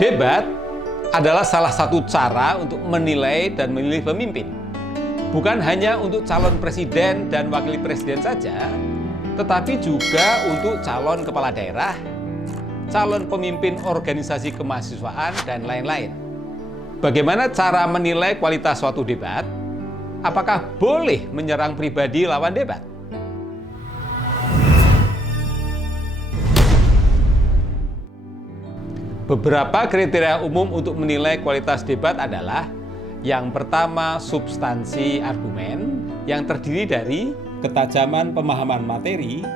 Debat adalah salah satu cara untuk menilai dan memilih pemimpin. Bukan hanya untuk calon presiden dan wakil presiden saja, tetapi juga untuk calon kepala daerah, calon pemimpin organisasi kemahasiswaan, dan lain-lain. Bagaimana cara menilai kualitas suatu debat? Apakah boleh menyerang pribadi lawan debat? Beberapa kriteria umum untuk menilai kualitas debat adalah: yang pertama, substansi argumen yang terdiri dari ketajaman pemahaman materi,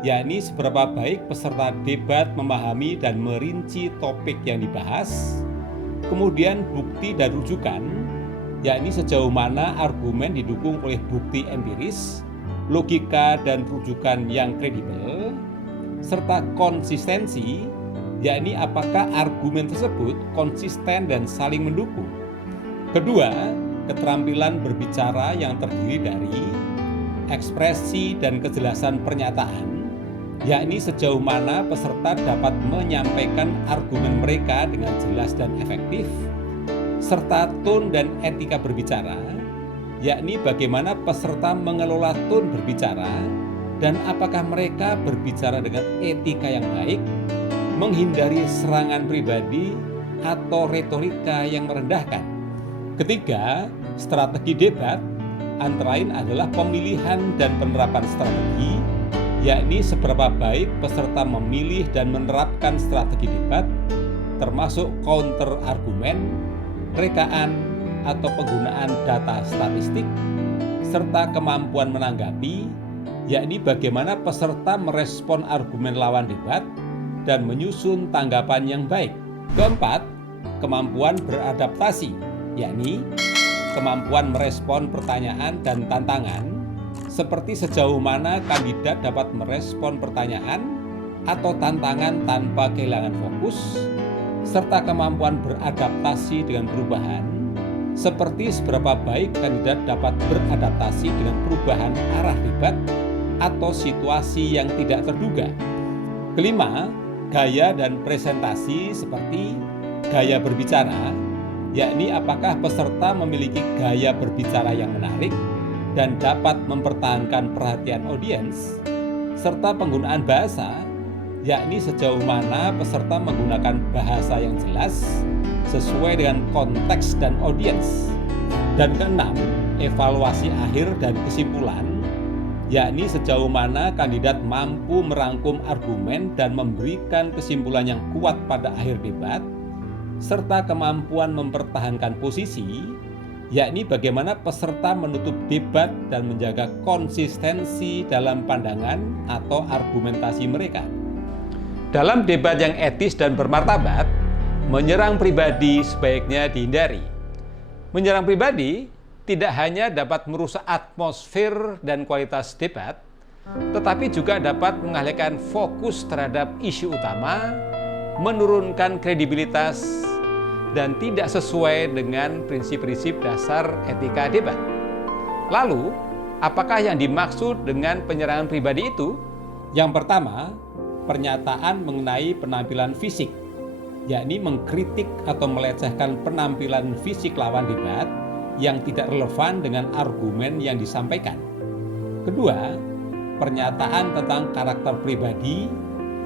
yakni seberapa baik peserta debat memahami dan merinci topik yang dibahas. Kemudian bukti dan rujukan, yakni sejauh mana argumen didukung oleh bukti empiris, logika dan rujukan yang kredibel, serta konsistensi, yakni apakah argumen tersebut konsisten dan saling mendukung. Kedua, keterampilan berbicara yang terdiri dari ekspresi dan kejelasan pernyataan, yakni sejauh mana peserta dapat menyampaikan argumen mereka dengan jelas dan efektif, serta tone dan etika berbicara, yakni bagaimana peserta mengelola tone berbicara dan apakah mereka berbicara dengan etika yang baik, menghindari serangan pribadi atau retorika yang merendahkan. Ketiga, strategi debat antara lain adalah pemilihan dan penerapan strategi, yakni seberapa baik peserta memilih dan menerapkan strategi debat, termasuk counter argumen, rekaan atau penggunaan data statistik, serta kemampuan menanggapi, yakni bagaimana peserta merespon argumen lawan debat dan menyusun tanggapan yang baik. Keempat, kemampuan beradaptasi, yakni kemampuan merespon pertanyaan dan tantangan, seperti sejauh mana kandidat dapat merespon pertanyaan atau tantangan tanpa kehilangan fokus, serta kemampuan beradaptasi dengan perubahan, seperti seberapa baik kandidat dapat beradaptasi dengan perubahan arah debat atau situasi yang tidak terduga. Kelima, gaya dan presentasi seperti gaya berbicara, yakni apakah peserta memiliki gaya berbicara yang menarik dan dapat mempertahankan perhatian audiens, serta penggunaan bahasa, yakni sejauh mana peserta menggunakan bahasa yang jelas sesuai dengan konteks dan audiens. Dan keenam, evaluasi akhir dan kesimpulan, yakni sejauh mana kandidat mampu merangkum argumen dan memberikan kesimpulan yang kuat pada akhir debat, serta kemampuan mempertahankan posisi, yakni bagaimana peserta menutup debat dan menjaga konsistensi dalam pandangan atau argumentasi mereka. Dalam debat yang etis dan bermartabat, menyerang pribadi sebaiknya dihindari. Menyerang pribadi tidak hanya dapat merusak atmosfer dan kualitas debat, tetapi juga dapat mengalihkan fokus terhadap isu utama, menurunkan kredibilitas, dan tidak sesuai dengan prinsip-prinsip dasar etika debat. Lalu, apakah yang dimaksud dengan penyerangan pribadi itu? Yang pertama, pernyataan mengenai penampilan fisik, yakni mengkritik atau melecehkan penampilan fisik lawan debat yang tidak relevan dengan argumen yang disampaikan. Kedua, pernyataan tentang karakter pribadi,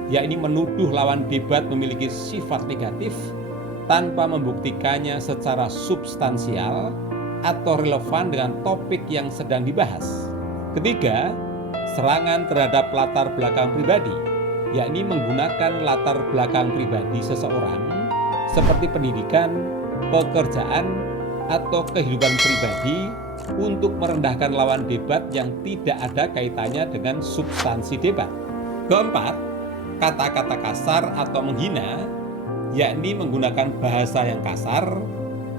yakni menuduh lawan debat memiliki sifat negatif tanpa membuktikannya secara substansial atau relevan dengan topik yang sedang dibahas. Ketiga, serangan terhadap latar belakang pribadi, yakni menggunakan latar belakang pribadi seseorang seperti pendidikan, pekerjaan, atau kehidupan pribadi untuk merendahkan lawan debat yang tidak ada kaitannya dengan substansi debat. Keempat, kata-kata kasar atau menghina, yakni menggunakan bahasa yang kasar,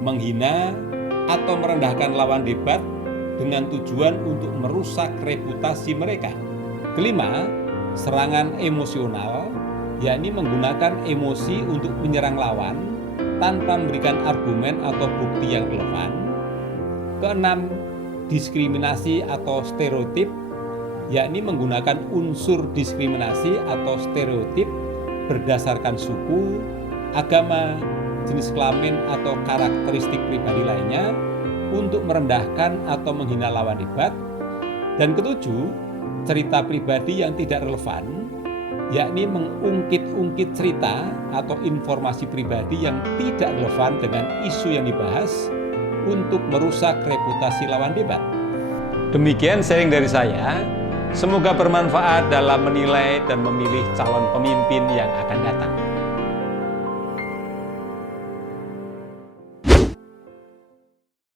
menghina, atau merendahkan lawan debat dengan tujuan untuk merusak reputasi mereka. Kelima, serangan emosional, yakni menggunakan emosi untuk menyerang lawan tanpa memberikan argumen atau bukti yang relevan. Keenam, diskriminasi atau stereotip, yakni menggunakan unsur diskriminasi atau stereotip berdasarkan suku, agama, jenis kelamin atau karakteristik pribadi lainnya untuk merendahkan atau menghina lawan debat. Dan ketujuh, cerita pribadi yang tidak relevan, yakni mengungkit-ungkit cerita atau informasi pribadi yang tidak relevan dengan isu yang dibahas untuk merusak reputasi lawan debat. Demikian sharing dari saya. Semoga bermanfaat dalam menilai dan memilih calon pemimpin yang akan datang.